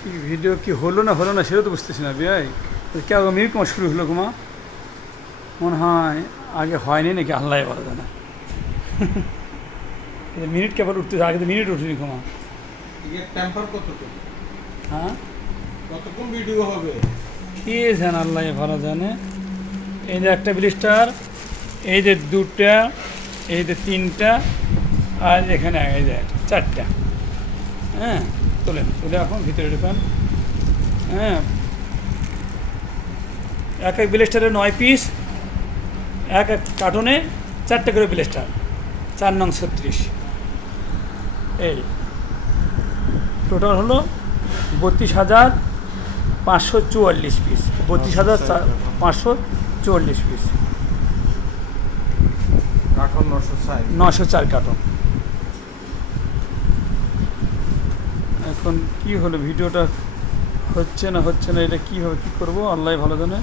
কি ভিডিও কি হলো না সেটা তো বুঝতেছি না ভাই। কে মিনিট কমা শুরু হলো কুমা মনে হয় আগে হয়নি নাকি আল্লাহ বলা যায় না। মিনিট কেবল উঠতেছে, আগে তো মিনিট উঠিনি কুমা। টেম্পার কতটুকু, হ্যাঁ কতক্ষণ ভিডিও হবে? কি জান আল্লাহ ভালো জানে। এই যে একটা ব্লিস্টার, এই যে দুটা, এই যে তিনটা, আর এখানে এই যে চারটা। হ্যাঁ তুলে এখন ভিতরে ঢুকান। হ্যাঁ এক এক ব্লিস্টারে 9 পিস, এক এক কার্টুনে 4টে করে ব্লিস্টার, 4 নং 36। এই টোটাল হলো 32,544 পিস, 32,544 পিস, কার্টন 904। 904 কার্টন। এখন কি হলো ভিডিওটা হচ্ছে না এটা কি হবে, কি করবো আল্লাহ ভালো জানে।